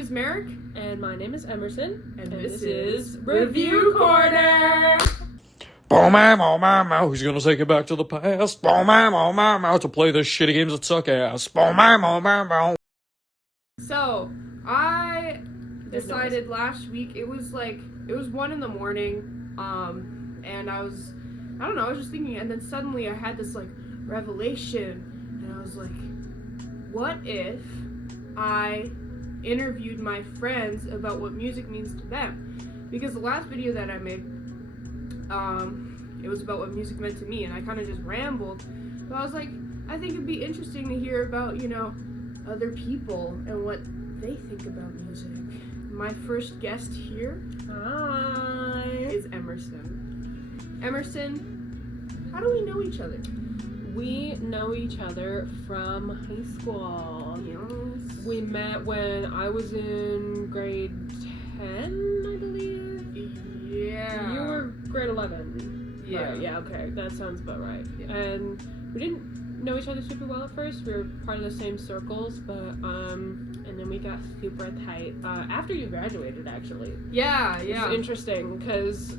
is Merrick. And my name is Emerson. And this is Review Corner! Who's gonna take it back to the past? To play the shitty games that suck ass. So, I decided last week, it was 1 in the morning, and I was just thinking, and then suddenly I had this, revelation, and I was like, what if I interviewed my friends about what music means to them? Because the last video that I made, it was about what music meant to me, and I kind of just rambled, but I was like, I think it'd be interesting to hear about, other people and what they think about music. My first guest here is Emerson. Emerson, how do we know each other? We know each other from high school. Yes. We met when I was in grade 10, I believe. Yeah. You were grade 11. Yeah. Right, yeah, okay. That sounds about right. Yeah. And we didn't know each other super well at first. We were part of the same circles, but and then we got super tight after you graduated, actually. Yeah. It's interesting because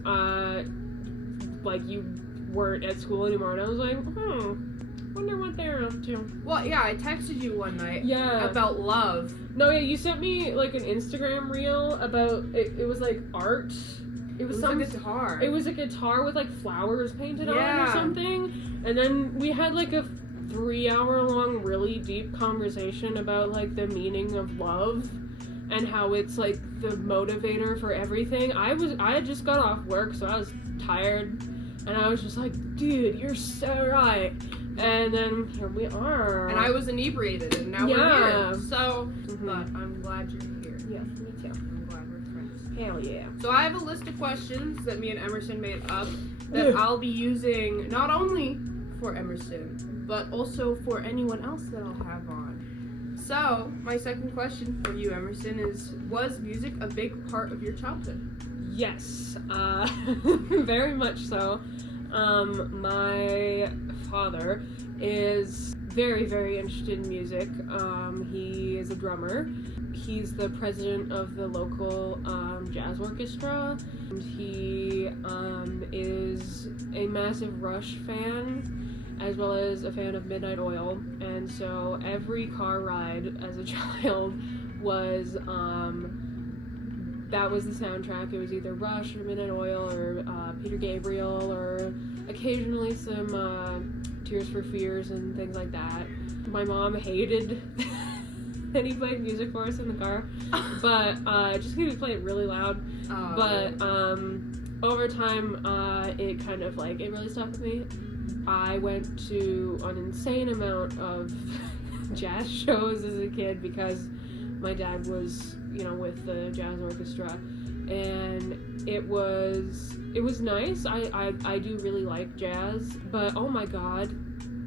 you weren't at school anymore, and I was like, wonder what they're up to. Well, yeah, I texted you one night. Yeah. About love. No, yeah, you sent me an Instagram reel about it was art. It was a guitar. It was a guitar with flowers painted on it or something. And then we had a 3-hour-long really deep conversation about the meaning of love and how it's the motivator for everything. I had just got off work, so I was tired, and I was just like, dude, you're so right. And then here we are. And I was inebriated, and now we're here. So, but I'm glad you're here. Yeah, me too. I'm glad we're friends. Hell yeah. So I have a list of questions that me and Emerson made up that I'll be using not only for Emerson, but also for anyone else that I'll have on. So, my second question for you, Emerson, is, was music a big part of your childhood? Yes, very much so. My father is very, very interested in music. He is a drummer. He's the president of the local jazz orchestra. He is a massive Rush fan, as well as a fan of Midnight Oil. And so every car ride as a child was that was the soundtrack. It was either Rush or Midnight Oil or Peter Gabriel, or occasionally some Tears for Fears and things like that. My mom hated that he played music for us in the car, but just because we played it really loud. But over time, it kind of it really stuck with me. I went to an insane amount of jazz shows as a kid because my dad was, with the jazz orchestra, and it was nice. I do really like jazz, but oh my god,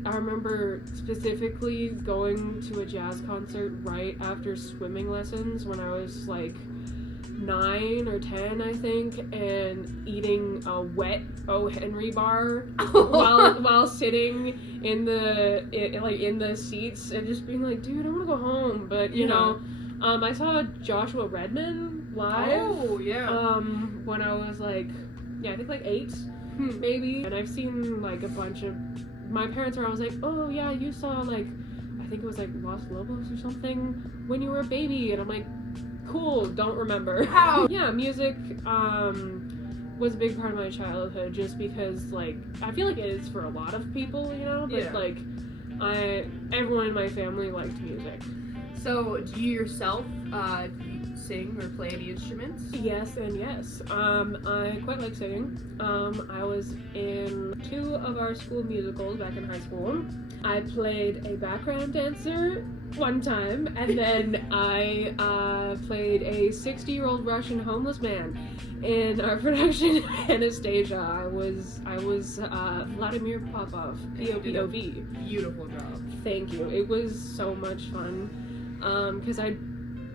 I remember specifically going to a jazz concert right after swimming lessons when I was 9 or 10, I think, and eating a wet O. Henry bar while sitting in the seats and just being like, dude, I want to go home. But you know, I saw Joshua Redman live. Oh yeah. When I was I think 8, maybe. And I've seen a bunch of. My parents were always like, oh yeah, you saw I think it was Los Lobos or something when you were a baby, and I'm like, cool, don't remember. How? Yeah, music was a big part of my childhood just because I feel it is for a lot of people, but everyone in my family liked music. So do you yourself sing or play any instruments? Yes and yes. I quite like singing. I was in 2 of our school musicals back in high school. I played a background dancer one time, and then I played a 60-year-old Russian homeless man in our production of Anastasia. I was Vladimir Popov, P-O-P-O-V. Beautiful job. Thank you. It was so much fun, because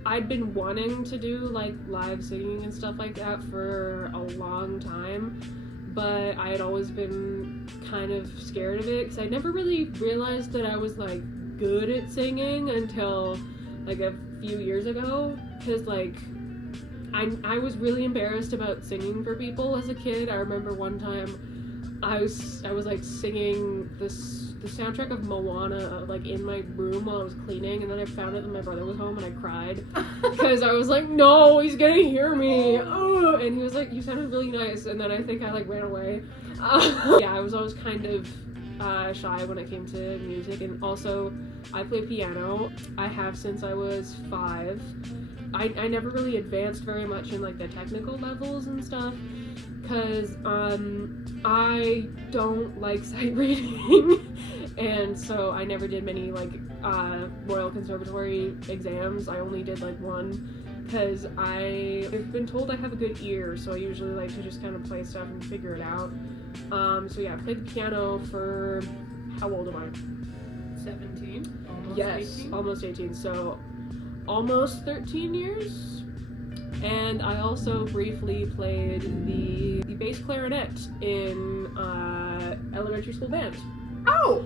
I'd been wanting to do live singing and stuff like that for a long time, but I had always been kind of scared of it because I never really realized that I was good at singing until like a few years ago, because like I was really embarrassed about singing for people as a kid. I remember one time I was like singing the soundtrack of Moana like in my room while I was cleaning, and then I found out that my brother was home and I cried because I was like, no, he's gonna hear me. Oh, and he was like, you sounded really nice, and then I think I like ran away. Yeah, I was always kind of shy when it came to music, and also I play piano. I have since I was 5. I never really advanced very much in like the technical levels and stuff because I don't like sight reading and so I never did many like Royal Conservatory exams. I only did like one because I've been told I have a good ear, so I usually like to just kind of play stuff and figure it out. So yeah, I played the piano for, how old am I? 17? Almost Yes, 18? almost 18, so almost 13 years. And I also briefly played the bass clarinet in elementary school band. Oh!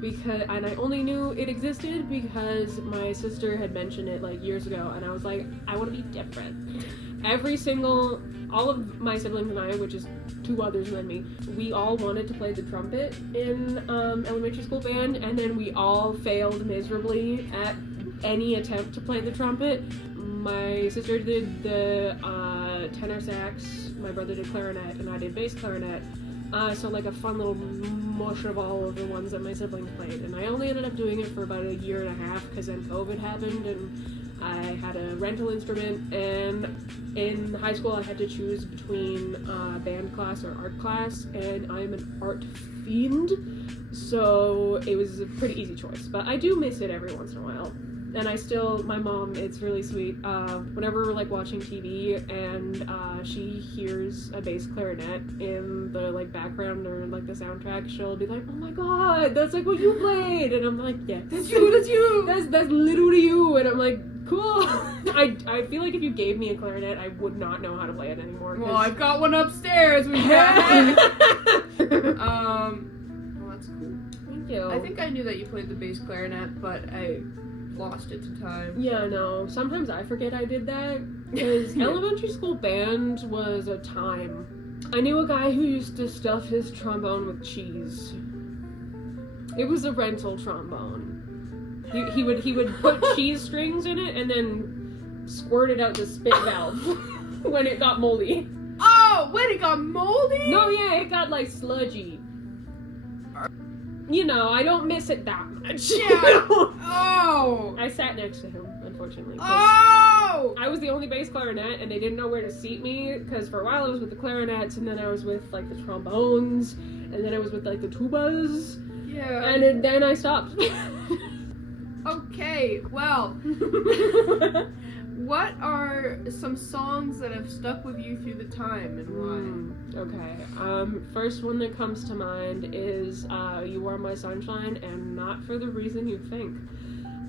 Because, and I only knew it existed because my sister had mentioned it like years ago, and I was like, I want to be different. All of my siblings and I, which is 2 others than me, we all wanted to play the trumpet in elementary school band, and then we all failed miserably at any attempt to play the trumpet. My sister did the tenor sax, my brother did clarinet, and I did bass clarinet. So like a fun little mush of all of the ones that my siblings played. And I only ended up doing it for about 1.5 years because then COVID happened and I had a rental instrument, and in high school I had to choose between band class or art class, and I'm an art fiend, so it was a pretty easy choice. But I do miss it every once in a while. And my mom, it's really sweet, whenever we're like watching TV and she hears a bass clarinet in the like background or like the soundtrack, she'll be like, oh my god, that's like what you played, and I'm like, yeah, that's you, that's literally you, and I'm like, cool. I feel like if you gave me a clarinet, I would not know how to play it anymore. Well, I've got one upstairs. We got well, that's cool. Thank you. I think I knew that you played the bass clarinet, but I lost it to time. Yeah, no. Sometimes I forget I did that because elementary school band was a time. I knew a guy who used to stuff his trombone with cheese. It was a rental trombone. He would put cheese strings in it and then squirt it out the spit valve when it got moldy. Oh, when it got moldy? No, yeah, it got like sludgy. You know, I don't miss it that much. Yeah. Oh. I sat next to him, unfortunately. Oh. I was the only bass clarinet, and they didn't know where to seat me, because for a while I was with the clarinets, and then I was with, like, the trombones, and then I was with, like, the tubas. Yeah. And then I stopped. Okay, well. What are some songs that have stuck with you through the time, and why? Okay. First one that comes to mind is You Are My Sunshine, and Not For The Reason You Think.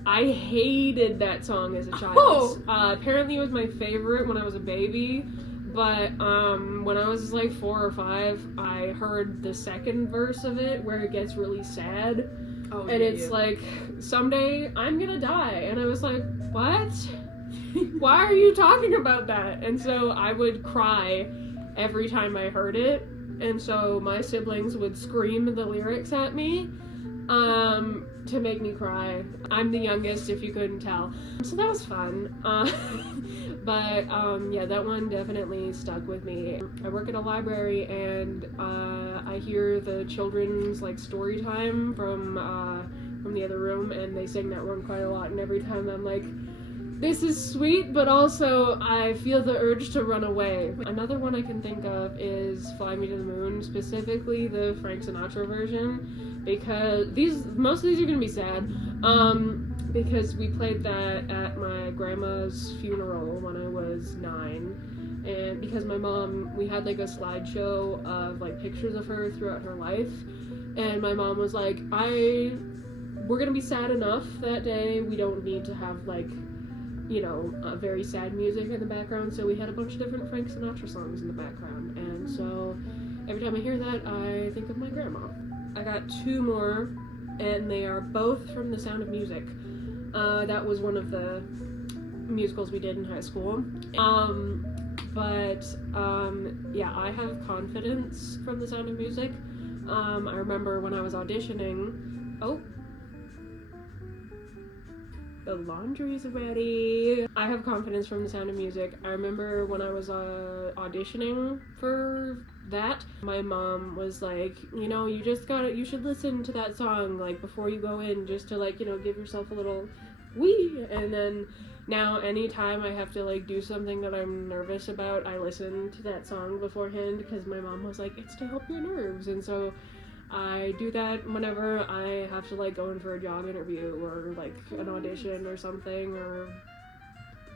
I hated that song as a child. Oh. Apparently it was my favorite when I was a baby, but when I was like 4 or 5, I heard the second verse of it where it gets really sad. Oh, and it's like, someday I'm gonna die. And I was like, what? Why are you talking about that? And so I would cry every time I heard it. And so my siblings would scream the lyrics at me to make me cry. I'm the youngest, if you couldn't tell. So that was fun. But yeah, that one definitely stuck with me. I work at a library, and I hear the children's like story time from the other room, and they sing that one quite a lot. And every time I'm like, this is sweet, but also I feel the urge to run away. Another one I can think of is Fly Me to the Moon, specifically the Frank Sinatra version, because most of these are gonna be sad, because we played that at my grandma's funeral when I was 9, and because my mom, we had like a slideshow of like pictures of her throughout her life, and my mom was like, we're gonna be sad enough that day, we don't need to have like, you know, very sad music in the background, so we had a bunch of different Frank Sinatra songs in the background, and so every time I hear that, I think of my grandma. I got 2 more, and they are both from The Sound of Music. That was one of the musicals we did in high school. Yeah, I have confidence from The Sound of Music. I remember when I was auditioning. Oh, the laundry's ready. I have confidence from The Sound of Music. I remember when I was auditioning for that, my mom was like, you know, you should listen to that song, like, before you go in, just to, like, you know, give yourself a little wee. And then now anytime I have to, like, do something that I'm nervous about, I listen to that song beforehand, because my mom was like, it's to help your nerves. And so I do that whenever I have to, like, go in for a job interview or, like, an audition or something, or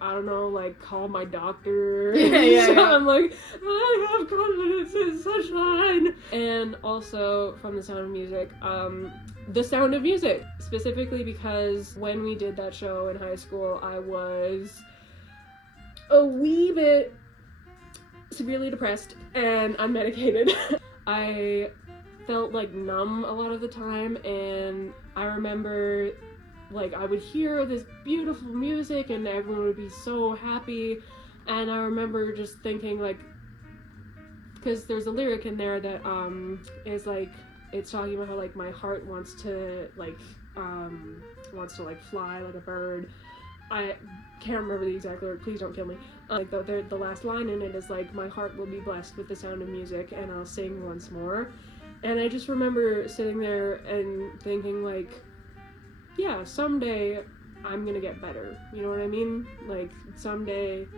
I don't know, like, call my doctor. So I'm like, I have confidence in sunshine. And also from The Sound of Music, The Sound of Music, specifically because when we did that show in high school, I was a wee bit severely depressed and unmedicated. I felt, like, numb a lot of the time, and I remember, like, I would hear this beautiful music and everyone would be so happy, and I remember just thinking, like, because there's a lyric in there that is like, it's talking about how, like, my heart wants to fly like a bird. I can't remember the exact lyric, please don't kill me. Like, the last line in it is like, my heart will be blessed with the sound of music and I'll sing once more. And I just remember sitting there and thinking, like, yeah, someday I'm gonna get better. You know what I mean? Like, someday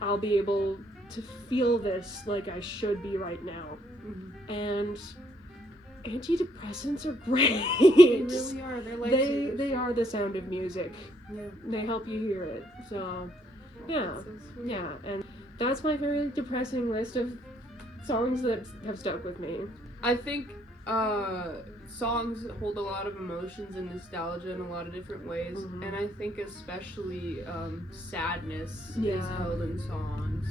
I'll be able to feel this like I should be right now. Mm-hmm. And antidepressants are great. They really are. They're like they are the sound of music. Yeah. They help you hear it. So, yeah. That's so sweet. Yeah, and that's my very depressing list of songs that have stuck with me. I think songs hold a lot of emotions and nostalgia in a lot of different ways, Mm-hmm. and I think especially sadness Yeah. is held in songs.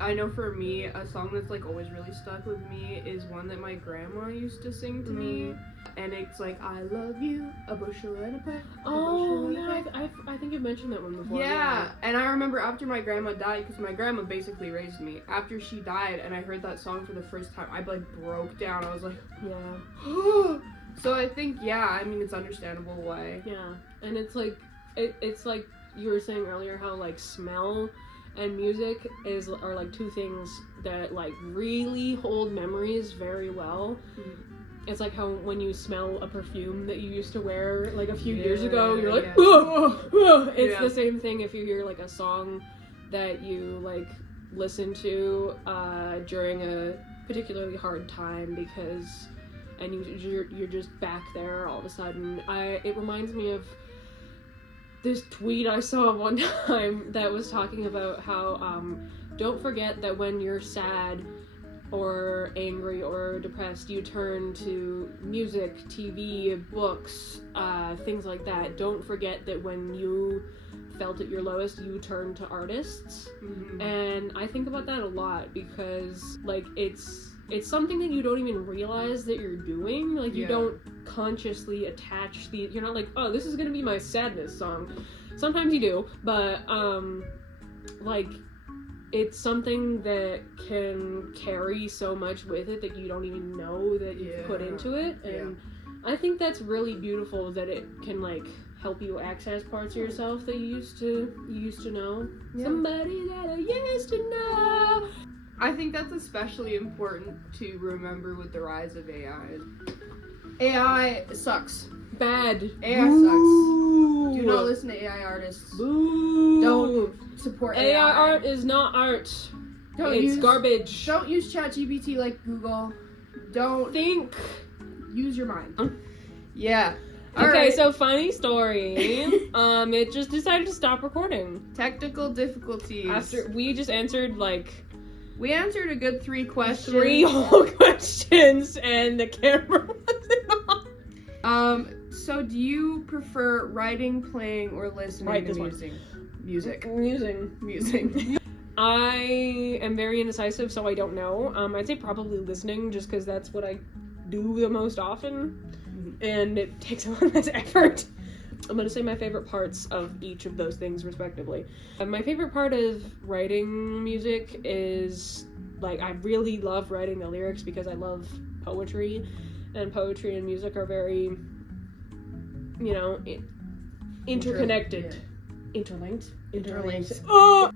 I know for me, a song that's, like, always really stuck with me is one that my grandma used to sing to me, and it's like, I love you, a bushel and a peck. Oh, yeah, I think you've mentioned that one before. Yeah, and I remember after my grandma died, because my grandma basically raised me, after she died and I heard that song for the first time, I, like, broke down. I was like, Yeah. So I think, yeah, I mean, it's understandable why. Yeah, and it's like, it's like you were saying earlier, how, like, smell and music are, like, two things that, like, really hold memories very well. Mm-hmm. It's like how when you smell a perfume that you used to wear, like, a few years ago, you're like, whoa, whoa. It's the same thing if you hear, like, a song that you, like, listen to during a particularly hard time, because, and you're just back there all of a sudden. It reminds me of this tweet I saw one time that was talking about how, don't forget that when you're sad or angry or depressed, you turn to music, TV, books, things like that. Don't forget that when you felt at your lowest, you turned to artists. Mm-hmm. And I think about that a lot because, like, it's something that you don't even realize that you're doing. Like, you don't consciously attach you're not like, oh, this is gonna be my sadness song. Sometimes you do, but, like, it's something that can carry so much with it that you don't even know that you've put into it. And I think that's really beautiful that it can, like, help you access parts of yourself that you used to know. Yeah. Somebody that I used to know. I think that's especially important to remember with the rise of AI. AI sucks. Bad. AI sucks. Do not listen to AI artists. Boo. Don't support AI. AI art is not art. It's garbage. Don't use ChatGPT like Google. Don't think. Use your mind. Yeah. Okay, right. So funny story. It just decided to stop recording. Technical difficulties. After we just answered, like, we answered a good 3 questions. 3 whole questions, and the camera wasn't on. So do you prefer writing, playing, or listening to music? Music. I am very indecisive, so I don't know. I'd say probably listening, just because that's what I do the most often, and it takes a lot less effort. I'm gonna say my favorite parts of each of those things respectively. My favorite part of writing music is, like, I really love writing the lyrics because I love poetry, and poetry and music are very, you know, interconnected. Interlinked. Oh!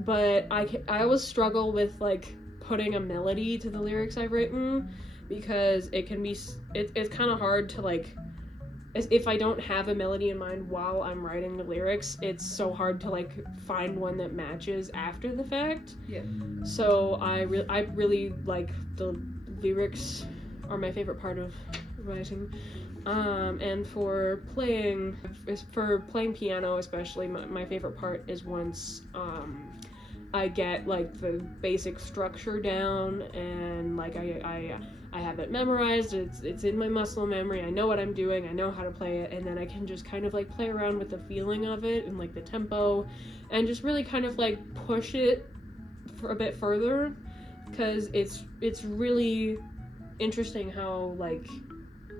But I always struggle with, like, putting a melody to the lyrics I've written, because it can be, it's kind of hard to, like, if I don't have a melody in mind while I'm writing the lyrics, it's so hard to, like, find one that matches after the fact. Yeah. So I really like, the lyrics are my favorite part of writing. And for playing piano especially, my favorite part is once I get, like, the basic structure down, and, like, I have it memorized, it's in my muscle memory, I know what I'm doing, I know how to play it, and then I can just kind of, like, play around with the feeling of it and, like, the tempo, and just really kind of, like, push it for a bit further, because it's really interesting how, like,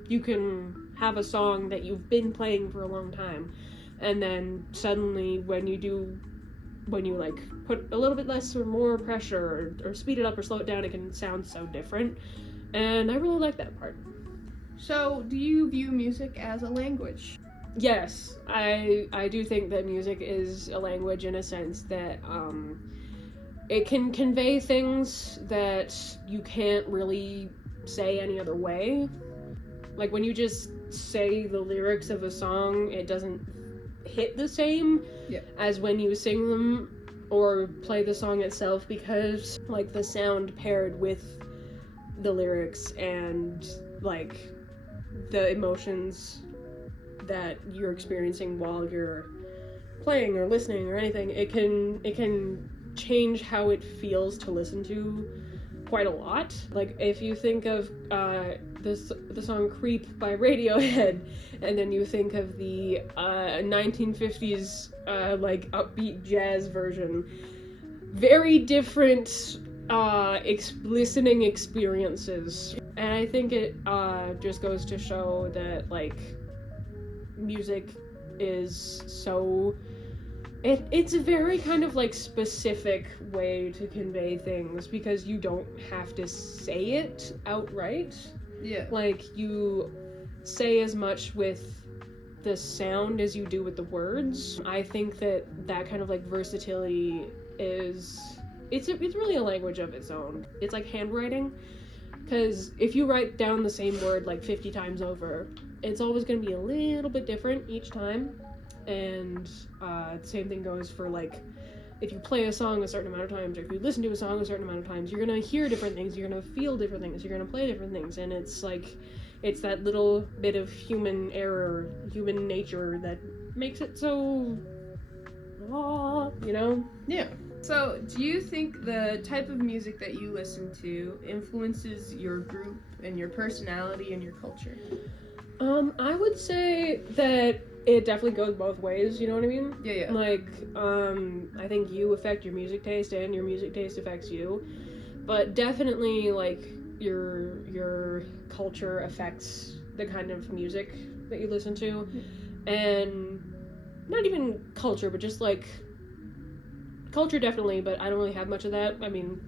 you can have a song that you've been playing for a long time, and then suddenly when you like put a little bit less or more pressure, or speed it up or slow it down, it can sound so different, and I really like that part. So, do you view music as a language? Yes, I do think that music is a language, in a sense that it can convey things that you can't really say any other way. Like, when you just say the lyrics of a song, it doesn't hit the same as when you sing them or play the song itself, because, like, the sound paired with the lyrics and, like, the emotions that you're experiencing while you're playing or listening or anything, it can change how it feels to listen to quite a lot. Like, if you think of the song Creep by Radiohead, and then you think of the 1950s like upbeat jazz version, very different listening experiences. And I think it just goes to show that, like, music is so, it's a very kind of, like, specific way to convey things, because you don't have to say it outright. Yeah. Like, you say as much with the sound as you do with the words. I think that kind of, like, versatility is, it's really a language of its own. It's like handwriting, because if you write down the same word, like, 50 times over, it's always going to be a little bit different each time. And the same thing goes for, like, if you play a song a certain amount of times, or if you listen to a song a certain amount of times, you're gonna hear different things, you're gonna feel different things, you're gonna play different things, and it's like, it's that little bit of human error, human nature, that makes it so, you know? Yeah. So, do you think the type of music that you listen to influences your group and your personality and your culture? I would say that it definitely goes both ways, you know what I mean? Yeah. Like, I think you affect your music taste, and your music taste affects you. But definitely, like, your culture affects the kind of music that you listen to. And not even culture, but just, like, culture definitely, but I don't really have much of that. I mean,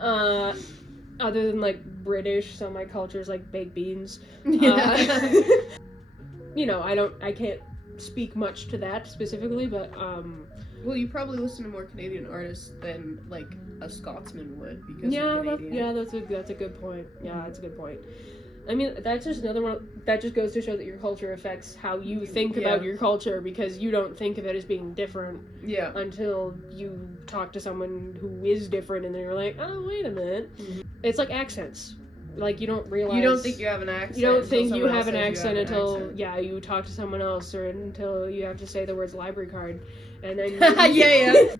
other than, like, British, so my culture is, like, baked beans. Yeah. You know, I can't speak much to that specifically, but, Well, you probably listen to more Canadian artists than, like, a Scotsman would, because you're Canadian. that's a good point. Yeah, that's a good point. I mean, that's just another one, that just goes to show that your culture affects how you think about your culture, because you don't think of it as being different until you talk to someone who is different, and then you're like, oh, wait a minute. Mm-hmm. It's like accents. Like, you don't realize... You don't think you have an accent. You don't think you have an accent until, you talk to someone else, or until you have to say the words library card. And then...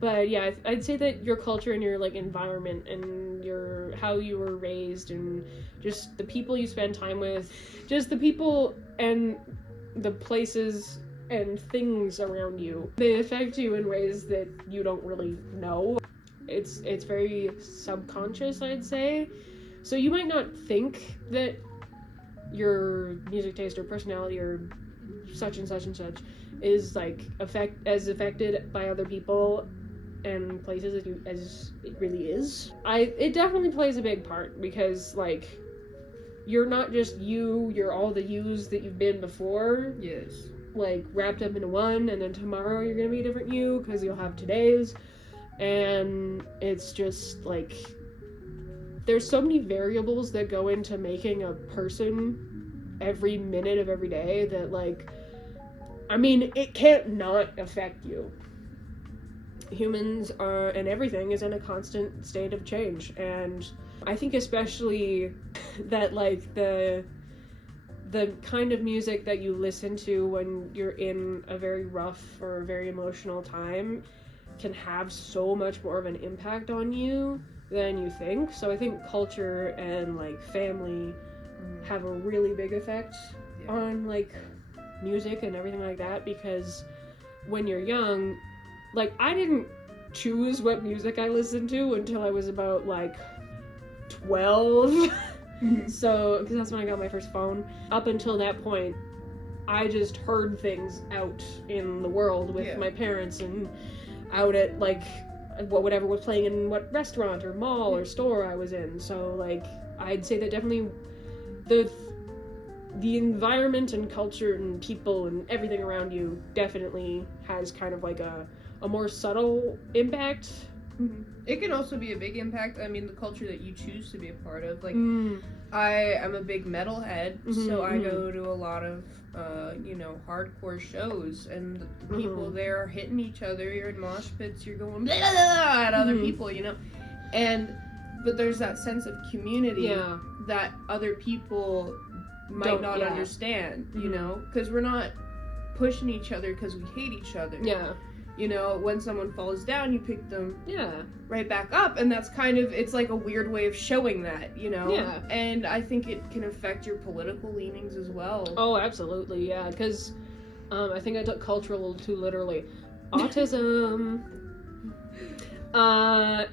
But, yeah, I'd say that your culture and your, like, environment and how you were raised, and just the people you spend time with, just the people and the places and things around you, they affect you in ways that you don't really know. It's very subconscious, I'd say. So you might not think that your music taste or personality or such and such and such is like affected by other people and places as it really is. It definitely plays a big part, because like you're not just you're all the yous that you've been before. Yes. Like wrapped up into one, and then tomorrow you're gonna be a different you because you'll have today's, and it's just like there's so many variables that go into making a person every minute of every day that, like, I mean, it can't not affect you. Humans are, and everything is in a constant state of change, and I think especially that, like, the kind of music that you listen to when you're in a very rough or a very emotional time can have so much more of an impact on you than you think. So I think culture and, like, family have a really big effect on, like, music and everything like that, because when you're young, like, I didn't choose what music I listened to until I was about, like, 12. So, because that's when I got my first phone. Up until that point, I just heard things out in the world with my parents and out at, like, whatever was playing in what restaurant or mall or store I was in. So, like, I'd say that definitely the environment and culture and people and everything around you definitely has kind of like a more subtle impact. It can also be a big impact. I mean, the culture that you choose to be a part of. Like, I am a big metalhead, so I go to a lot of, hardcore shows, and the people there are hitting each other. You're in mosh pits, you're going blah, blah, blah, at other people, but there's that sense of community that other people might not understand, because we're not pushing each other because we hate each other. When someone falls down, you pick them right back up, and that's kind of, it's like a weird way of showing that, and I think it can affect your political leanings as well. Oh, absolutely, yeah, because I think I took culture a little too literally. Autism.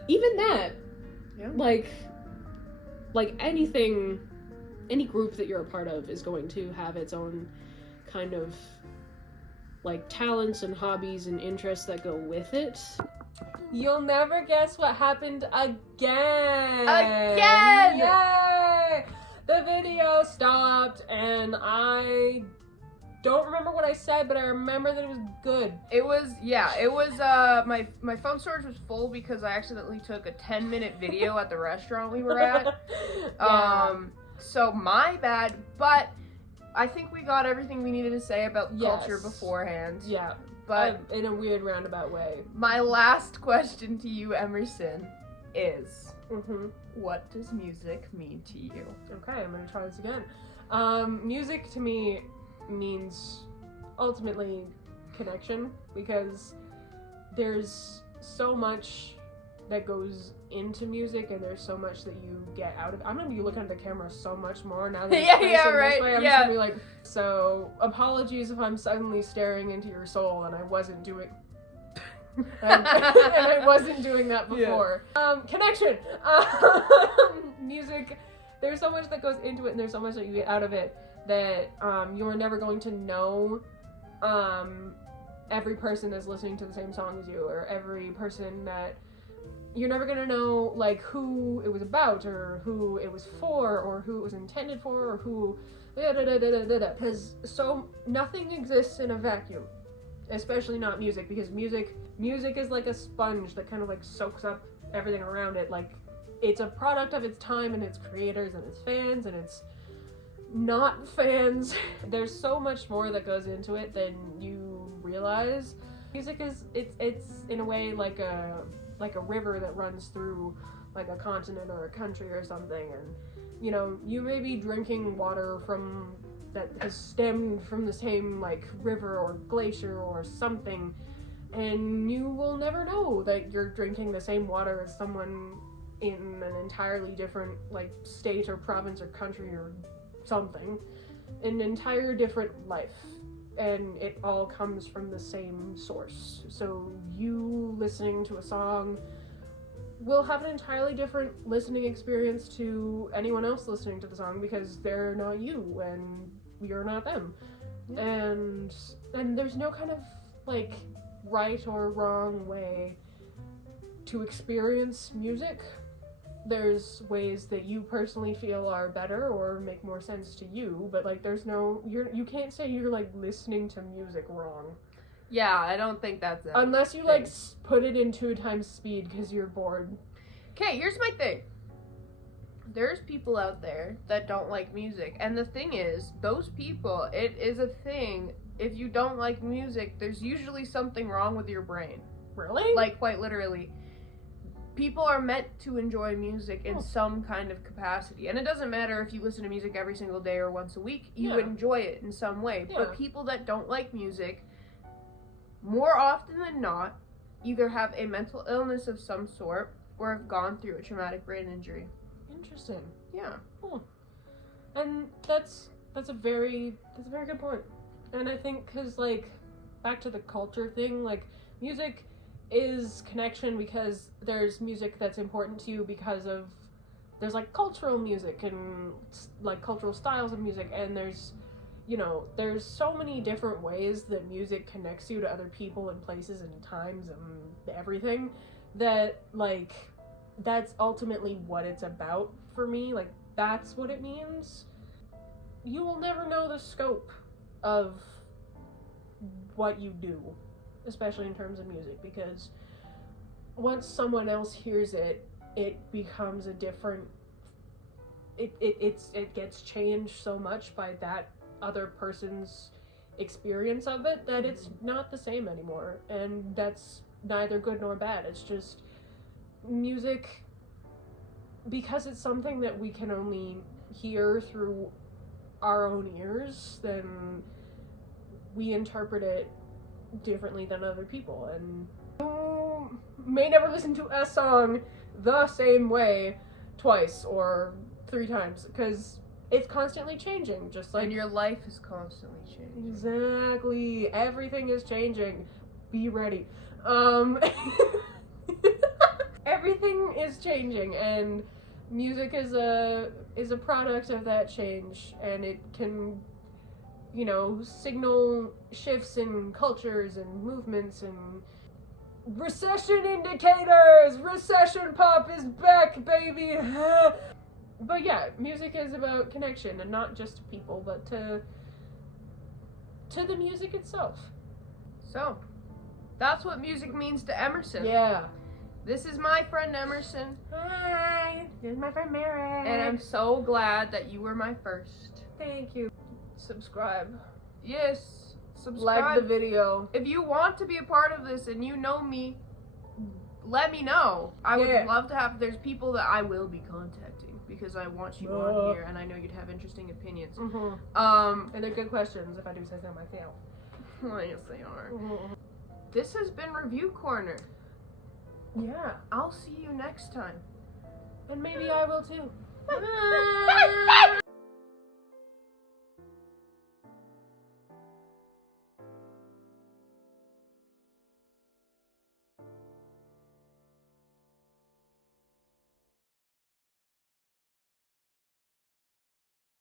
Even that. Yeah. Like anything, any group that you're a part of is going to have its own kind of, like, talents and hobbies and interests that go with it. You'll never guess what happened again! Yay! The video stopped, and I don't remember what I said, but I remember that it was good. It was, my phone storage was full because I accidentally took a 10-minute video at the restaurant we were at. So my bad, but I think we got everything we needed to say about culture beforehand. Yeah. But in a weird roundabout way. My last question to you, Emmerson, is what does music mean to you? Okay, I'm going to try this again. Music to me means ultimately connection, because there's so much that goes into music, and there's so much that you get out of it. I'm gonna be looking at the camera so much more now that it's right. This way. I'm just gonna be like, so apologies if I'm suddenly staring into your soul, and I wasn't doing and I wasn't doing that before. Connection. Music, there's so much that goes into it, and there's so much that you get out of it that you're never going to know every person that's listening to the same song as you, or every person that you're never gonna know, like, who it was about, or who it was for, or who it was intended for, or who because nothing exists in a vacuum, especially not music, because music is like a sponge that kind of, like, soaks up everything around it. Like, it's a product of its time and its creators and its fans and its not fans. There's so much more that goes into it than you realize. Music is, it's in a way like a river that runs through, like, a continent or a country or something, and you may be drinking water from that has stemmed from the same, like, river or glacier or something, and you will never know that you're drinking the same water as someone in an entirely different, like, state or province or country or something, an entire different life. And it all comes from the same source. So you listening to a song will have an entirely different listening experience to anyone else listening to the song because they're not you and you're not them. Yeah. And there's no kind of like right or wrong way to experience music. There's ways that you personally feel are better or make more sense to you, but like there's no you can't say you're like listening to music wrong. Yeah, I don't think that's it. Unless you like put it in 2 times speed because you're bored. Okay, here's my thing. There's people out there that don't like music, and the thing is, those people, it is a thing. If you don't like music, there's usually something wrong with your brain. Really? Like, quite literally. People are meant to enjoy music in some kind of capacity. And it doesn't matter if you listen to music every single day or once a week, you enjoy it in some way. Yeah. But people that don't like music, more often than not, either have a mental illness of some sort or have gone through a traumatic brain injury. Interesting. Yeah. And that's a very good point. And I think because like back to the culture thing, like music is connection because there's music that's important to you because of there's like cultural music and like cultural styles of music, and there's there's so many different ways that music connects you to other people and places and times and everything that like that's ultimately what it's about for me. Like that's what it means. You will never know the scope of what you do, especially in terms of music, because once someone else hears it, it becomes a different it gets changed so much by that other person's experience of it that it's not the same anymore, and that's neither good nor bad. It's just music, because it's something that we can only hear through our own ears, then we interpret it differently than other people, and you may never listen to a song the same way twice or 3 times because it's constantly changing, just like... And your life is constantly changing. Exactly. Everything is changing. Be ready. Everything is changing, and music is a product of that change, and it can, signal shifts in cultures and movements and recession indicators. Recession pop is back, baby. But yeah, music is about connection, and not just to people, but to the music itself. So, that's what music means to Emmerson. Yeah. This is my friend Emmerson. Hi, this is my friend Mary. And I'm so glad that you were my first. Thank you. Subscribe. Yes, subscribe. Like the video. If you want to be a part of this and you know me, let me know. I would love to have, there's people that I will be contacting because I want you on here and I know you'd have interesting opinions. And they're good questions if I do say so myself. Well, yes, they are. This has been Review Corner. Yeah. I'll see you next time. And maybe I will too. Bye.